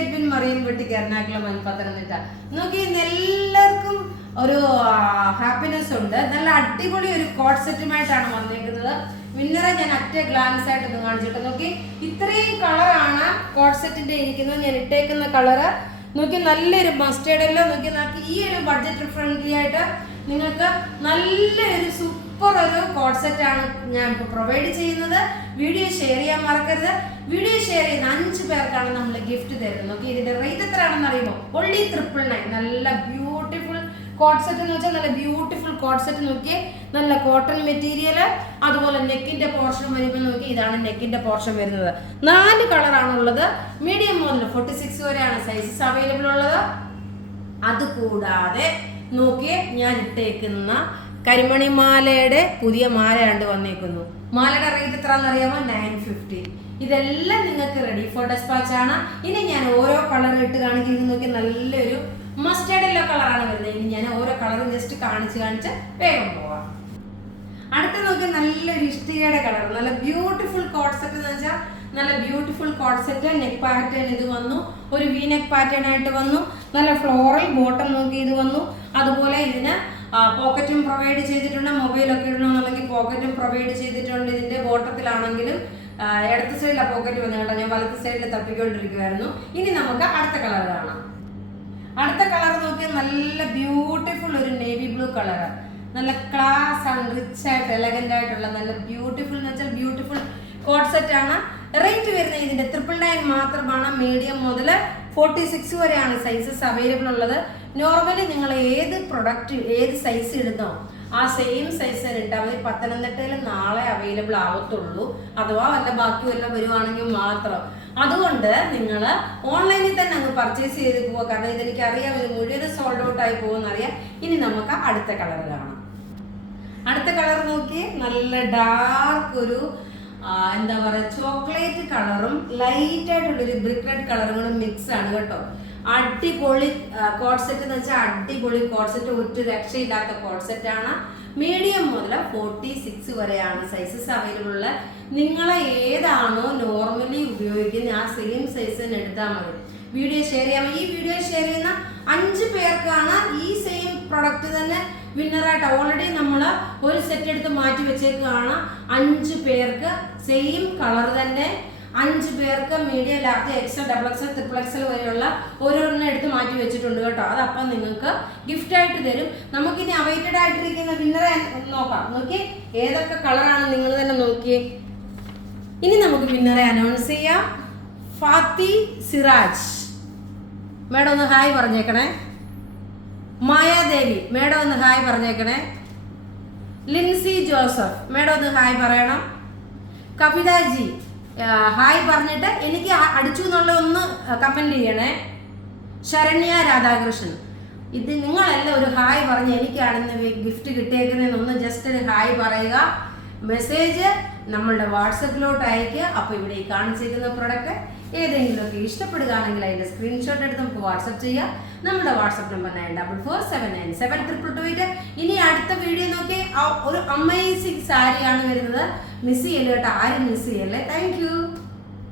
State bin മറിയൻ വെട്ടിക്ക് എറണാകുളം പത്തനംതിട്ട. നോക്കി എല്ലാവർക്കും ഒരു ഹാപ്പിനെസ് ഉണ്ട്. നല്ല അടിപൊളി ഒരു കോട്ട് സെറ്റുമായിട്ടാണ് വന്നേക്കുന്നത്. വിന്നറെ ഞാൻ അറ്റ ഗ്ലാൻസ് ആയിട്ട് ഒന്ന് കാണിച്ചിട്ട് നോക്കി. ഇത്രയും കളറാണ് കോട്ട് സെറ്റിന്റെ ഇരിക്കുന്നത്. ഞാൻ ഇട്ടേക്കുന്ന കളറ് നോക്കി നല്ലൊരു മസ്റ്റേർഡ് എല്ലോ നോക്കി. ഈ ഒരു ബഡ്ജറ്റ് ഫ്രണ്ട്ലി ആയിട്ട് നിങ്ങൾക്ക് നല്ലൊരു സൂപ്പർ ഒരു കോട്ട് സെറ്റ് ആണ് ഞാൻ ഇപ്പോൾ പ്രൊവൈഡ് ചെയ്യുന്നത്. വീഡിയോ ഷെയർ ചെയ്യാൻ മറക്കരുത്. വീഡിയോ ഷെയർ ചെയ്യുന്ന 5 പേർക്കാണ് നമ്മൾ ഗിഫ്റ്റ് തരുന്നത്. നോക്കി ഇതിന്റെ റേറ്റ് എത്രയാണെന്ന് അറിയുമോ? only 999. നല്ല ബ്യൂട്ടിഫുൾ കോട്ട് സെറ്റ് എന്ന് വെച്ചാൽ നല്ല ബ്യൂട്ടിഫുൾ കോട്ട് സെറ്റ്. നോക്കിയേ, നല്ല കോട്ടൺ മെറ്റീരിയൽ. അതുപോലെ നെക്കിന്റെ പോർഷൻ വരുമ്പോൾ നോക്കി, ഇതാണ് നെക്കിന്റെ പോർഷൻ വരുന്നത്. 4 കളറാണുള്ളത്. മീഡിയം മുതൽ 46 വരെയാണ് സൈസസ് അവൈലബിൾ ഉള്ളത്. അതുകൂടാതെ നോക്കിയേ, ഞാൻ ഇട്ടേക്കുന്ന കരിമണിമാലയുടെ പുതിയ മാല കണ്ട് വന്നേക്കുന്നു. മാലയുടെ റേറ്റ് എത്രയാണെന്ന് അറിയാമോ? 950. ഇതെല്ലാം നിങ്ങൾക്ക് റെഡി ഫോർ ഡെസ്പാച്ച് ആണ്. ഇനി ഞാൻ ഓരോ കളർ ഇട്ട് കാണിക്കുന്നത്. നോക്കി, നല്ലൊരു മസ്റ്റേർഡ് യെല്ലോ കളറാണ് വരുന്നത്. ഇനി ഞാൻ ഓരോ കളറും ജസ്റ്റ് കാണിച്ച് വേഗം പോവാം. അടുത്ത നോക്കി, നല്ലൊരു ഇഷ്ടികയുടെ കളർ. നല്ല ബ്യൂട്ടിഫുൾ കോട്ട് സെറ്റ് എന്ന് വെച്ചാൽ നല്ല beautiful coat set. Neck pattern ഇത് വന്നു, ഒരു വി നെക്ക് പാറ്റേൺ ആയിട്ട് വന്നു. നല്ല ഫ്ലോറൽ ബോട്ടം നോക്കി ഇത് വന്നു. അതുപോലെ ഇതിന് പോക്കറ്റും പ്രൊവൈഡ് ചെയ്തിട്ടുണ്ട്. മൊബൈലൊക്കെ ഇടണമെന്നുണ്ടെങ്കിൽ പോക്കറ്റും പ്രൊവൈഡ് ചെയ്തിട്ടുണ്ട്. ഇതിന്റെ ബോട്ടത്തിലാണെങ്കിലും ഇടത്ത് സൈഡിലാണ് പോക്കറ്റ് വന്നു കേട്ടോ. ഞാൻ വലത്ത് സൈഡിൽ തപ്പിക്കൊണ്ടിരിക്കുമായിരുന്നു. ഇനി നമുക്ക് അടുത്ത കളർ കാണാം. അടുത്ത കളർ നോക്കി, നല്ല ബ്യൂട്ടിഫുൾ ഒരു നേവി ബ്ലൂ കളർ. നല്ല ക്ലാസ് ആണ്, റിച്ച് ആയിട്ട് എലഗന്റ് ആയിട്ടുള്ള നല്ല ബ്യൂട്ടിഫുൾ എന്ന് വെച്ചാൽ ബ്യൂട്ടിഫുൾ കോട്ട് സെറ്റ് ആണ്. റേറ്റ് വരുന്നത് ഇതിന്റെ 999 മാത്രമാണ്. മീഡിയം മുതൽ 46 വരെയാണ് സൈസസ് അവൈലബിൾ ഉള്ളത്. നോർമലി നിങ്ങൾ ഏത് പ്രൊഡക്റ്റ് ഏത് സൈസ് ഇടുന്നോ ആ സെയിം സൈസ് ഇട്ടാൽ മതി. പത്തനംതിട്ടയിൽ നാളെ അവൈലബിൾ ആവത്തുള്ളൂ. അഥവാ വല്ല ബാക്കി വല്ലതും വരുവാണെങ്കിൽ മാത്രം. അതുകൊണ്ട് നിങ്ങൾ ഓൺലൈനിൽ തന്നെ അങ്ങ് പർച്ചേസ് ചെയ്ത് പോവുക. കാരണം ഇതെനിക്ക് അറിയാം, ഇത് മുഴുവൻ സോൾഡ് ഔട്ട് ആയി പോകുന്നറിയാം. ഇനി നമുക്ക് അടുത്ത കളർ കാണാം. അടുത്ത കളർ നോക്കി, നല്ല ഡാർക്ക് ഒരു എന്താ പറയുക, ചോക്ലേറ്റ് കളറും ലൈറ്റ് ആയിട്ടുള്ളൊരു ബ്രിക്ക് റെഡ് കളറും കൂടെ മിക്സ് ആണ് കേട്ടോ. അടിപൊളി കോട്ട് സെറ്റ് എന്ന് വെച്ചാൽ അടിപൊളി കോട്ട് സെറ്റ്. ഒരു രക്ഷയില്ലാത്ത കോട്ട് സെറ്റ് ആണ്. മീഡിയം മുതൽ 46 വരെയാണ് സൈസസ് അവൈലബിൾ ഉള്ളത്. നിങ്ങളെ ഏതാണോ നോർമലി ഉപയോഗിക്കുന്നത് ആ സെയിം സൈസ് തന്നെ എടുത്താൽ മതി. വീഡിയോ ഷെയർ ചെയ്യാം. ഈ വീഡിയോ ഷെയർ ചെയ്യുന്ന 5 പേർക്കാണ് ഈ സെയിം പ്രൊഡക്റ്റ് തന്നെ വിന്നറായിട്ട്. ഓൾറെഡി നമ്മൾ ഒരു സെറ്റ് എടുത്ത് മാറ്റി വെച്ചേക്കാണ്. 5 പേർക്ക് സെയിം കളർ തന്നെ 5 പേർക്ക് medium, large, XL, double XL, triple XL വരെയുള്ള ഓരോരെണ്ണം എടുത്ത് മാറ്റി വെച്ചിട്ടുണ്ട് കേട്ടോ. അതപ്പം നിങ്ങൾക്ക് ഗിഫ്റ്റ് ആയിട്ട് തരും. നമുക്കിനി അവൈറ്റഡ് ആയിട്ടിരിക്കുന്ന വിന്നറെ നോക്കാം. നോക്കി ഏതൊക്കെ കളറാണ് നിങ്ങൾ തന്നെ നോക്കിയേ. ഇനി നമുക്ക് വിന്നറെ അനൗൺസ് ചെയ്യാം. ഫാത്തി സിറാജ് മേഡം ഒന്ന് ഹായ് പറഞ്ഞേക്കണേ. മായാദേവി മേഡം ഒന്ന് ഹായ് പറഞ്ഞേക്കണേ. ലിൻസി ജോസഫ് മേഡം ഒന്ന് ഹായ് പറയണം. കവിതാജി ഹായ് പറഞ്ഞിട്ട് എനിക്ക് അടിച്ചു എന്നുള്ള ഒന്ന് കമന്റ് ചെയ്യണേ. ശരണ്യ രാധാകൃഷ്ണൻ, ഇത് നിങ്ങളെല്ലാം ഒരു ഹായ് പറഞ്ഞ് എനിക്കാണ് ഗിഫ്റ്റ് കിട്ടിയേക്കുന്നതെന്നൊന്ന് ജസ്റ്റ് ഒരു ഹായ് പറയുക. മെസ്സേജ് നമ്മളുടെ വാട്സപ്പിലോട്ട് അയക്കുക. അപ്പോൾ ഇവിടെ ഈ കാണിച്ചിരിക്കുന്ന പ്രൊഡക്റ്റ് ഏതെങ്കിലുമൊക്കെ ഇഷ്ടപ്പെടുകയാണെങ്കിൽ അതിൻ്റെ സ്ക്രീൻഷോട്ട് എടുത്ത് നമുക്ക് വാട്സപ്പ് ചെയ്യാം. നമ്മുടെ വാട്സപ്പ് നമ്പർ 9447972228. ഇനി അടുത്ത വീഡിയോ നോക്കി ഒരു അമേസിങ് സാരിയാണ് വരുന്നത്. മിസ് ചെയ്യല്ലേ കേട്ടോ, ആരും മിസ് ചെയ്യല്ലേ. Thank you.